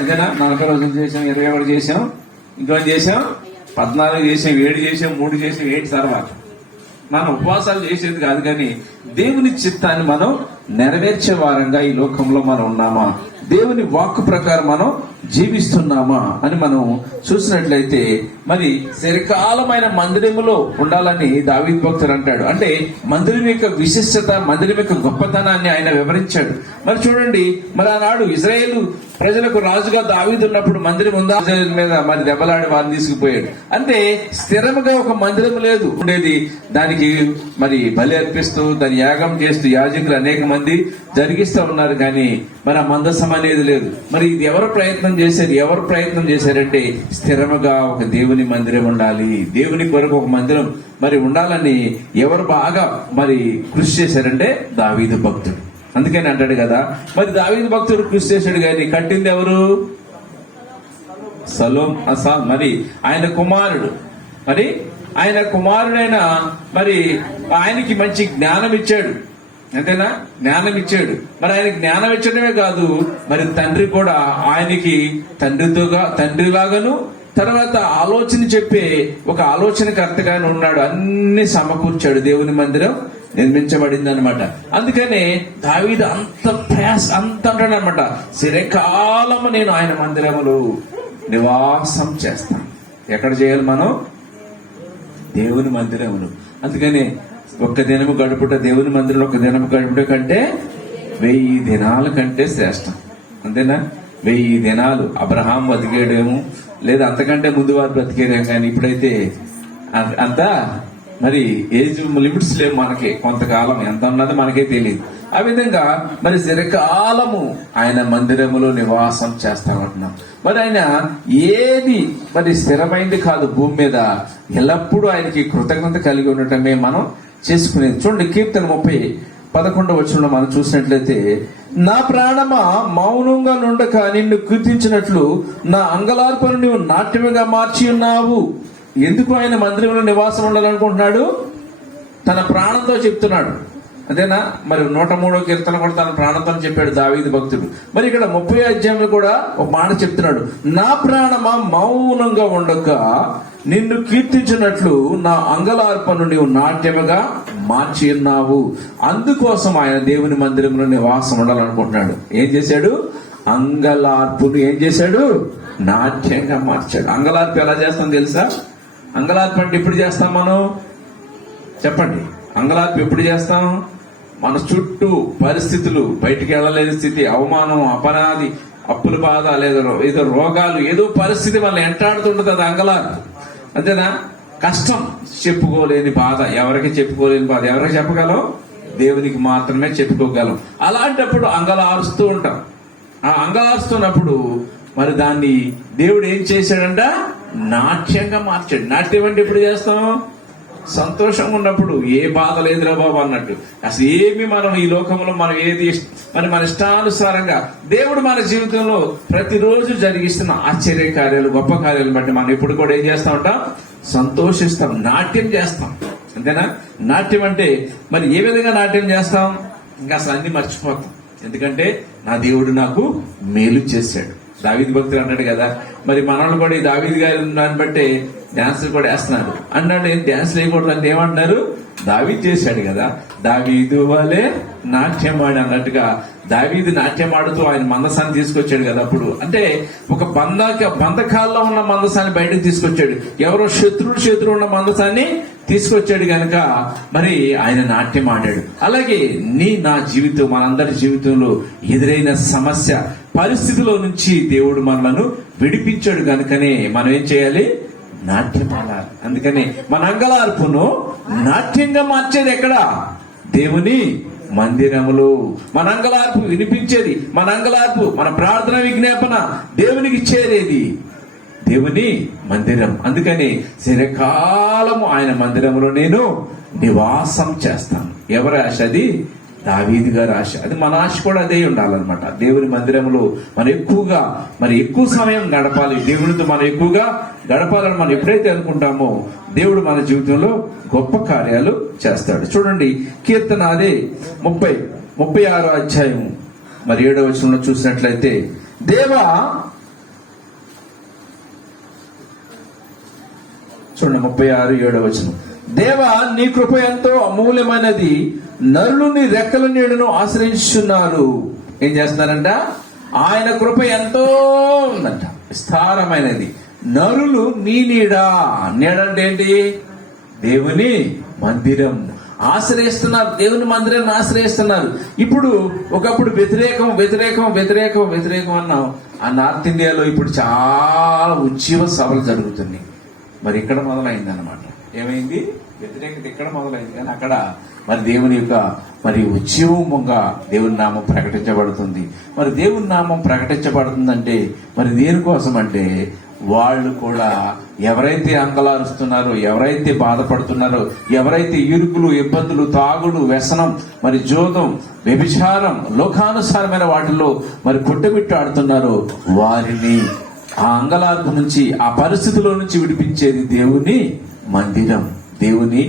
ఓకేనా? 40 రోజులు చేసాం, 21 చేసాం, ఇంకొంచెం చేసాం, 14 చేసాం, 7 చేసాం, 3 చేసాం, 8 తర్వాత మనం ఉపవాసాలు చేసేది కాదు, కానీ దేవుని చిత్తాన్ని మనం నెరవేర్చే వారంగా ఈ లోకంలో మనం ఉన్నామా, దేవుని వాక్కు ప్రకారం మనం జీవిస్తున్నామా అని మనం చూసినట్లయితే, మరి చిరకాలమైన మందిరములో ఉండాలని దావీదు భక్తుడు అంటాడు. అంటే మందిరం యొక్క విశిష్టత, మందిరం యొక్క గొప్పతనాన్ని ఆయన వివరించాడు. మరి చూడండి, మరి ఆనాడు ఇజ్రాయేలు ప్రజలకు రాజుగా దావీదు ఉన్నప్పుడు మందిరం ఉందా? ఇజ్రాయేల్ మీద మరి దెబ్బలాడి వారిని తీసుకుపోయాడు. అంటే స్థిరముగా ఒక మందిరం లేదు ఉండేది. దానికి మరి బలి అర్పిస్తూ దాని యాగం చేస్తూ యాజకులు అనేక మంది జరిగిస్తూ ఉన్నారు, కానీ మరి ఆ మందసం అనేది లేదు. మరి ఇది ఎవరు ప్రయత్నం చేశారంటే స్థిరముగా ఒక దేవుని మందిరం ఉండాలి, దేవుని కొరకు ఒక మందిరం మరి ఉండాలని ఎవరు బాగా మరి కృషి చేశారంటే దావీదు భక్తుడు. అందుకని అంటాడు కదా, మరి దావీదు భక్తుడు కృషి చేశాడు, కానీ కట్టింది ఎవరు? సలోమోను. మరి ఆయన కుమారుడు, మరి ఆయన కుమారుడైన మరి ఆయనకి మంచి జ్ఞానం ఇచ్చాడు, అంతేనా? జ్ఞానం ఇచ్చాడు. మరి ఆయన జ్ఞానం ఇచ్చడమే కాదు, మరి తండ్రి కూడా ఆయనకి తండ్రిలాగాను, తర్వాత ఆలోచన చెప్పే ఒక ఆలోచనకర్తగానే ఉన్నాడు. అన్ని సమకూర్చాడు. దేవుని మందిరం నిర్మించబడింది అనమాట. అందుకనే దావీదు అంత అంటాడు అనమాట, చిరకాలము నేను ఆయన మందిరములో నివాసం చేస్తాను. ఎక్కడ చేయాలి మనం? దేవుని మందిరములు. అందుకని ఒక్క దినము గడుపుట, దేవుని మందిరంలో ఒక దినము గడుపుట కంటే 1000 దినాల కంటే శ్రేష్టం. అంతేనా? 1000 దినాలు అబ్రహాం బతికేయడము, లేదా అంతకంటే ముందు వారు బ్రతికేయడం, కానీ ఇప్పుడైతే అంతా మరి ఏజ్ లిమిట్స్ లేవు మనకి. కొంతకాలం ఎంత ఉన్నది మనకే తెలియదు. ఆ విధంగా మరి చిరకాలము ఆయన మందిరములో నివాసం చేస్తామంటున్నాం. మరి ఆయన ఏది మరి స్థిరమైంది కాదు భూమి మీద, ఎల్లప్పుడూ ఆయనకి కృతజ్ఞత కలిగి ఉండటమే మనం చేసుకునేది. చూడండి, కీర్తన 30:11 వచనంలో మనం చూసినట్లయితే, నా ప్రాణమా మౌనంగా నుండక నిన్ను కీర్తించినట్లు నా అంగలార్పను నీవు నాట్యముగా మార్చి ఉన్నావు. ఎందుకు ఆయన మందిరంలో నివాసం ఉండాలనుకుంటున్నాడు? తన ప్రాణంతో చెప్తున్నాడు. అదేనా? మరి 103వ కీర్తన కూడా తన ప్రాణంతో చెప్పాడు దావీదు భక్తుడు. మరి ఇక్కడ 30వ అధ్యాయంలో కూడా ఒక మాట చెప్తున్నాడు, నా ప్రాణమా మౌనంగా ఉండక నిన్ను కీర్తించినట్లు నా అంగలార్పను నీవు నాట్యముగా మార్చి ఉన్నావు. అందుకోసం ఆయన దేవుని మందిరంలో నివాసం ఉండాలనుకుంటున్నాడు. ఏం చేశాడు? అంగలార్పును ఏం చేశాడు? నాట్యంగా మార్చాడు. అంగలార్పు ఎలా చేస్తాం తెలుసా? అంగలార్పు అంటే ఎప్పుడు చేస్తాం మనం? చెప్పండి. అంగలార్పు ఎప్పుడు చేస్తాం? మన చుట్టూ పరిస్థితులు, బయటికి వెళ్ళలేని స్థితి, అవమానం, అపరాధి, అప్పుల బాధ, లేదా ఏదో రోగాలు, ఏదో పరిస్థితి మనల్ని ఎంటాడుతుంటది. అది అంగలార్పు. అంతేనా? కష్టం, చెప్పుకోలేని బాధ, ఎవరికి చెప్పుకోలేని బాధ ఎవరికి చెప్పగలం? దేవునికి మాత్రమే చెప్పుకోగలం. అలాంటప్పుడు అంగలారుస్తూ ఉంటాం. ఆ అంగలారుస్తున్నప్పుడు మరి దాన్ని దేవుడు ఏం చేశాడంట? నాట్యంగా మార్చాడు. నాట్యం అంటే ఎప్పుడు చేస్తాం? సంతోషంగా ఉన్నప్పుడు. ఏ బాధ లేదురా బాబు అన్నట్టు. అసలు ఏమి మనం ఈ లోకంలో మనం ఏది మరి మన ఇష్టానుసారంగా దేవుడు మన జీవితంలో ప్రతిరోజు జరిగిస్తున్న ఆశ్చర్య కార్యాలు, గొప్ప కార్యాలు బట్టి మనం ఇప్పుడు కూడా ఏం చేస్తా ఉంటాం? సంతోషిస్తాం, నాట్యం చేస్తాం. అంతేనా? నాట్యం అంటే మరి ఏ విధంగా నాట్యం చేస్తాం? ఇంకా అసలు అన్ని మర్చిపోతాం. ఎందుకంటే నా దేవుడు నాకు మేలు చేశాడు. దావీదు భక్తులు అన్నాడు కదా, మరి మనల్ని కూడా ఈ దావీదు గారి దాన్ని బట్టి డాన్సులు కూడా వేస్తున్నాడు అన్నాడు. ఏం డాన్స్ వేయకూడదు అంటే ఏమంటున్నారు? దావీదు చేశాడు కదా, దావీదు వలే నాట్యం ఆడి అన్నట్టుగా దావీదు నాట్యం ఆడుతూ ఆయన మందసాన్ని తీసుకొచ్చాడు కదా. అప్పుడు అంటే ఒక బంధకాల్లో ఉన్న మందసాన్ని బయటకు తీసుకొచ్చాడు. ఎవరో శత్రువు ఉన్న మందసాన్ని తీసుకొచ్చాడు గనక మరి ఆయన నాట్యం ఆడాడు. అలాగే నా జీవితం, మనందరి జీవితంలో ఎదురైన సమస్య, పరిస్థితిలో నుంచి దేవుడు మనలను విడిపించాడు గనుకనే మనం ఏం చేయాలి? నాట్యం ఆడాలి. అందుకని మన అంగలార్పును నాట్యంగా మార్చేది ఎక్కడ? దేవుని మందిరములు. మన అంగలార్పు వినిపించేది, మన అంగలార్పు, మన ప్రార్థన విజ్ఞాపన దేవునికి చేరేది దేవుని మందిరం. అందుకని చిరకాలము ఆయన మందిరములో నేను నివాసం చేస్తాను. ఎవరి ఆశ అది? దావీదు గారి ఆశ. అది మన ఆశ కూడా అదే ఉండాలన్నమాట. దేవుని మందిరంలో మనం ఎక్కువ సమయం గడపాలి, దేవునితో మనం ఎక్కువగా గడపాలని మనం ఎప్పుడైతే అనుకుంటామో దేవుడు మన జీవితంలో గొప్ప కార్యాలు చేస్తాడు. చూడండి, కీర్తన అదే 36వ అధ్యాయం మరి 7వ వచనంలో చూసినట్లయితే, దేవా చూడండి 36:7. దేవా, నీ కృప ఎంతో అమూల్యమైనది, నరులు నీ రెక్కల నీడను ఆశ్రయించున్నారు. ఏం చేస్తున్నారంట? ఆయన కృప ఎంతో ఉందంట, విస్తారమైనది. నరులు నీ నీడంటే ఏంటి? దేవుని మందిరం ఆశ్రయిస్తున్నారు, దేవుని మందిరాన్ని ఆశ్రయిస్తున్నారు. ఇప్పుడు ఒకప్పుడు వ్యతిరేకం అన్నాం. ఆ నార్త్ ఇండియాలో ఇప్పుడు చాలా ఉద్యమ సభలు జరుగుతున్నాయి. మరి ఇక్కడ మొదలైంది అనమాట. ఏమైంది? వ్యతిరేకత ఇక్కడ మొదలైంది, కానీ అక్కడ మరి దేవుని యొక్క మరి ఉద్యమంగా దేవుని నామం ప్రకటించబడుతుంది. మరి దేవుని నామం ప్రకటించబడుతుందంటే మరి దేనికోసం అంటే, వాళ్ళు కూడా ఎవరైతే అంగలారుస్తున్నారో, ఎవరైతే బాధపడుతున్నారో, ఎవరైతే ఇరుకులు, ఇబ్బందులు, తాగుడు, వ్యసనం, మరి జోదం, వ్యభిచారం, లోకానుసారమైన వాటిల్లో మరి కొట్టుమిట్టాడుతున్నారో వారిని ఆ అంగలార్పు నుంచి, ఆ పరిస్థితిలో నుంచి విడిపించేది దేవుని మందిరం, దేవుని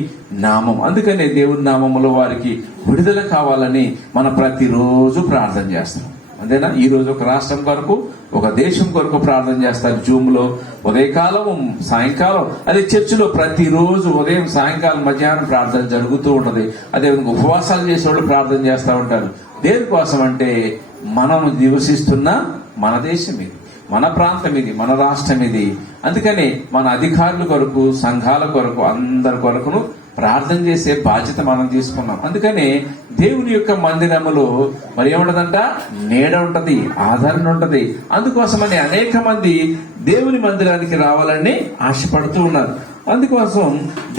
నామం. అందుకనే దేవుని నామములో వారికి విడుదల కావాలని మనం ప్రతిరోజు ప్రార్థన చేస్తాం. అంతేనా? ఈ రోజు ఒక రాష్ట్రం కొరకు, ఒక దేశం కొరకు ప్రార్థన చేస్తారు. జూమ్ లో ఉదయకాలం, సాయంకాలం, అదే చర్చిలో ప్రతిరోజు ఉదయం, సాయంకాలం, మధ్యాహ్నం ప్రార్థన జరుగుతూ ఉంటది. అదేవిధంగా ఉపవాసాలు చేసేవాళ్ళు ప్రార్థన చేస్తూ ఉంటారు. దేనికోసం అంటే, మనం నివసిస్తున్న మన దేశం ఇది, మన ప్రాంతం ఇది, మన రాష్ట్రం ఇది. అందుకని మన అధికారుల కొరకు, సంఘాల కొరకు, అందరి కొరకును ప్రార్థన చేసే బాధ్యత మనం తీసుకున్నాం. అందుకని దేవుని యొక్క మందిరములో మరి ఏముంటదంట? నీడ ఉంటది, ఆదరణ ఉంటది. అందుకోసమని అనేక మంది దేవుని మందిరానికి రావాలని ఆశపడుతూ ఉన్నారు. అందుకోసం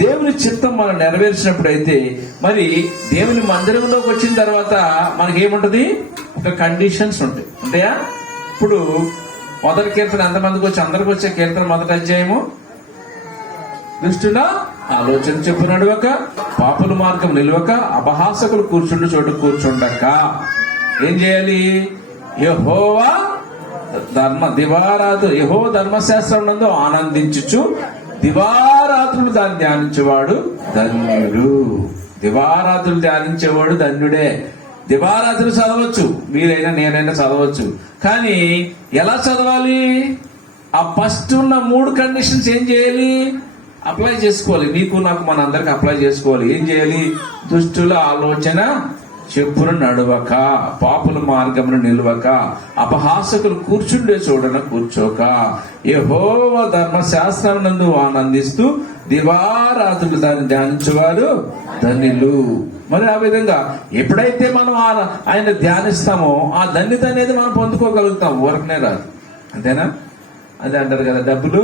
దేవుని చిత్తం మనం నెరవేర్చినప్పుడైతే మరి దేవుని మందిరంలోకి వచ్చిన తర్వాత మనకేముంటది? ఒక కండిషన్స్ ఉంటాయి. ఉంటాయా? ఇప్పుడు మొదటి కీర్తన ఎంతమందికి వచ్చి? అందరికి వచ్చే కీర్తన మొదటి అధ్యాయము, దుష్టుల ఆలోచన చెప్పు నడవక, పాపుల మార్గం నిలవక, అపహాసకులు కూర్చుండు చోటు కూర్చుండక. ఏం చేయాలి? యెహోవా ధర్మశాస్త్రం నందు ఆనందించుచు దివారాత్రులు దాన్ని ధ్యానించేవాడు ధన్యుడు. దివారాత్రులు ధ్యానించేవాడు ధన్యుడే. దివారాత్రులు చదవచ్చు, మీరైనా నేనైనా చదవచ్చు. కానీ ఎలా చదవాలి? ఆ ఫస్ట్ ఉన్న 3 కండిషన్స్ ఏం చేయాలి? అప్లై చేసుకోవాలి. నీకు, నాకు, మన అందరికి అప్లై చేసుకోవాలి. ఏం చేయాలి? దుష్టుల ఆలోచన చెప్పును నడవక, పాపుల మార్గమును నిలవక, అపహాసకులు కూర్చుండే చోటన కూర్చోక, యెహోవా ధర్మశాస్త్రం నందు ఆనందిస్తూ దివారాత్రులు దాన్ని ధ్యానించేవారు ధన్యులు. మరి ఆ విధంగా ఎప్పుడైతే మనం ఆయన ధ్యానిస్తామో ఆ ధన్యత అనేది మనం పొందుకోగలుగుతాం. ఊరకనే రాదు. అంతేనా? అదే అంటారు కదా, డబ్బులు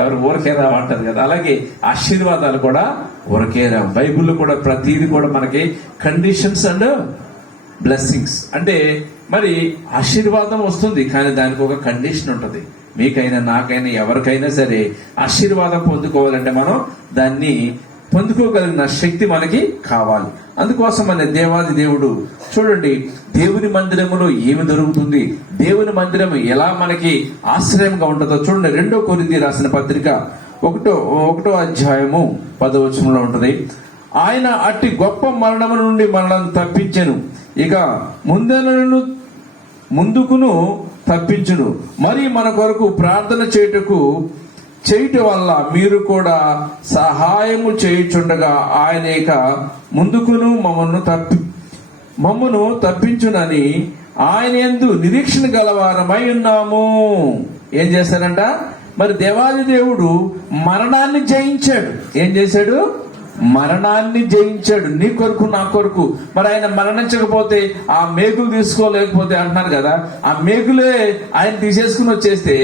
ఎవరు ఊరకే రావు అంటారు కదా. అలాగే ఆశీర్వాదాలు కూడా ఊరకే రావు. బైబిల్లో కూడా ప్రతిదీ కూడా మనకి కండిషన్స్ అండ్ బ్లెస్సింగ్స్ అంటే, మరి ఆశీర్వాదం వస్తుంది, కానీ దానికి ఒక కండిషన్ ఉంటుంది. మీకైనా, నాకైనా, ఎవరికైనా సరే ఆశీర్వాదం పొందుకోవాలంటే మనం దాన్ని పొందుకోగలిగిన శక్తి మనకి కావాలి. అందుకోసం అనే దేవాది దేవుడు చూడండి, దేవుని మందిరములో ఏమి దొరుకుతుంది, దేవుని మందిరం ఎలా మనకి ఆశ్రయంగా ఉంటుందో చూడండి. 2 కొరింథీ రాసిన పత్రిక 1వ అధ్యాయము 10వ వచనంలో ఉంటది. ఆయన అట్టి గొప్ప మరణము నుండి మనల్ని తప్పించెను, ఇక ముందుకును తప్పించును. మరి మన కొరకు ప్రార్థన చేయటం వల్ల మీరు కూడా సహాయము చేయుచుండగా ఆయన ఇక ముందుకును మమ్మను తప్పించునని ఆయన యందు నిరీక్షణ గలవారమై ఉన్నాము. ఏం చేశారంట? మరి దేవాది దేవుడు మరణాన్ని జయించాడు. ఏం చేశాడు? మరణాన్ని జయించాడు. నీ కొరకు, నా కొరకు. మరి ఆయన మరణించకపోతే, ఆ మేకులు తీసుకోలేకపోతే అంటున్నారు కదా, ఆ మేకులే ఆయన తీసేసుకుని వచ్చేస్తే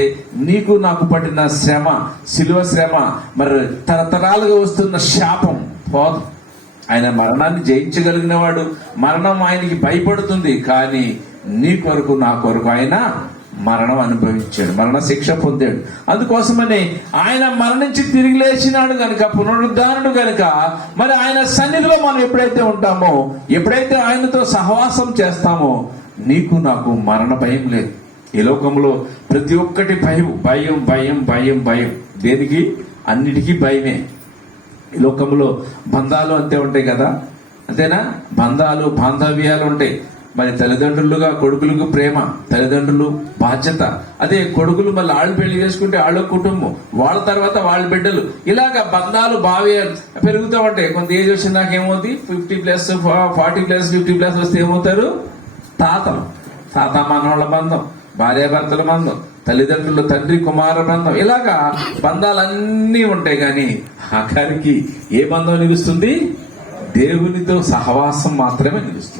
నీకు, నాకు పట్టిన శ్రమ, శిలువ శ్రమ, మరి తరతరాలుగా వస్తున్న శాపం పోదు. ఆయన మరణాన్ని జయించగలిగిన వాడు. మరణం ఆయనకి భయపడుతుంది, కానీ నీ కొరకు, నా కొరకు ఆయన మరణం అనుభవించాడు, మరణ శిక్ష పొందాడు. అందుకోసమని ఆయన మరణించి తిరిగి లేచినాడు గనుక, పునరుద్ధానుడు గనుక, మరి ఆయన సన్నిధిలో మనం ఎప్పుడైతే ఉంటామో, ఎప్పుడైతే ఆయనతో సహవాసం చేస్తామో, నీకు, నాకు మరణ భయం లేదు. ఈ లోకంలో ప్రతి ఒక్కటి భయం. దేనికి? అన్నిటికీ భయమే. ఈ లోకంలో బంధాలు అంతే ఉంటాయి కదా, అంతేనా? బంధాలు, బాంధవ్యాలు ఉంటాయి. మరి తల్లిదండ్రులుగా కొడుకులకు ప్రేమ, తల్లిదండ్రులు బాధ్యత. అదే కొడుకులు మళ్ళీ వాళ్ళు పెళ్లి చేసుకుంటే వాళ్ళ కుటుంబం, వాళ్ళ తర్వాత వాళ్ళ బిడ్డలు, ఇలాగా బంధాలు బాగా పెరుగుతూ ఉంటాయి. కొంత ఏజ్ వచ్చిన దాకా ఏమవుతుంది, 50+, 40+, 50+ వస్తే ఏమవుతారు, తాత మనవాళ్ళ బంధం, భార్యాభర్తల బంధం, తల్లిదండ్రులు తండ్రి కుమార బంధం, ఇలాగా బంధాలన్నీ ఉంటాయి. కానీ ఆఖరికి ఏ బంధం నిలుస్తుంది, దేవునితో సహవాసం మాత్రమే నిలుస్తుంది.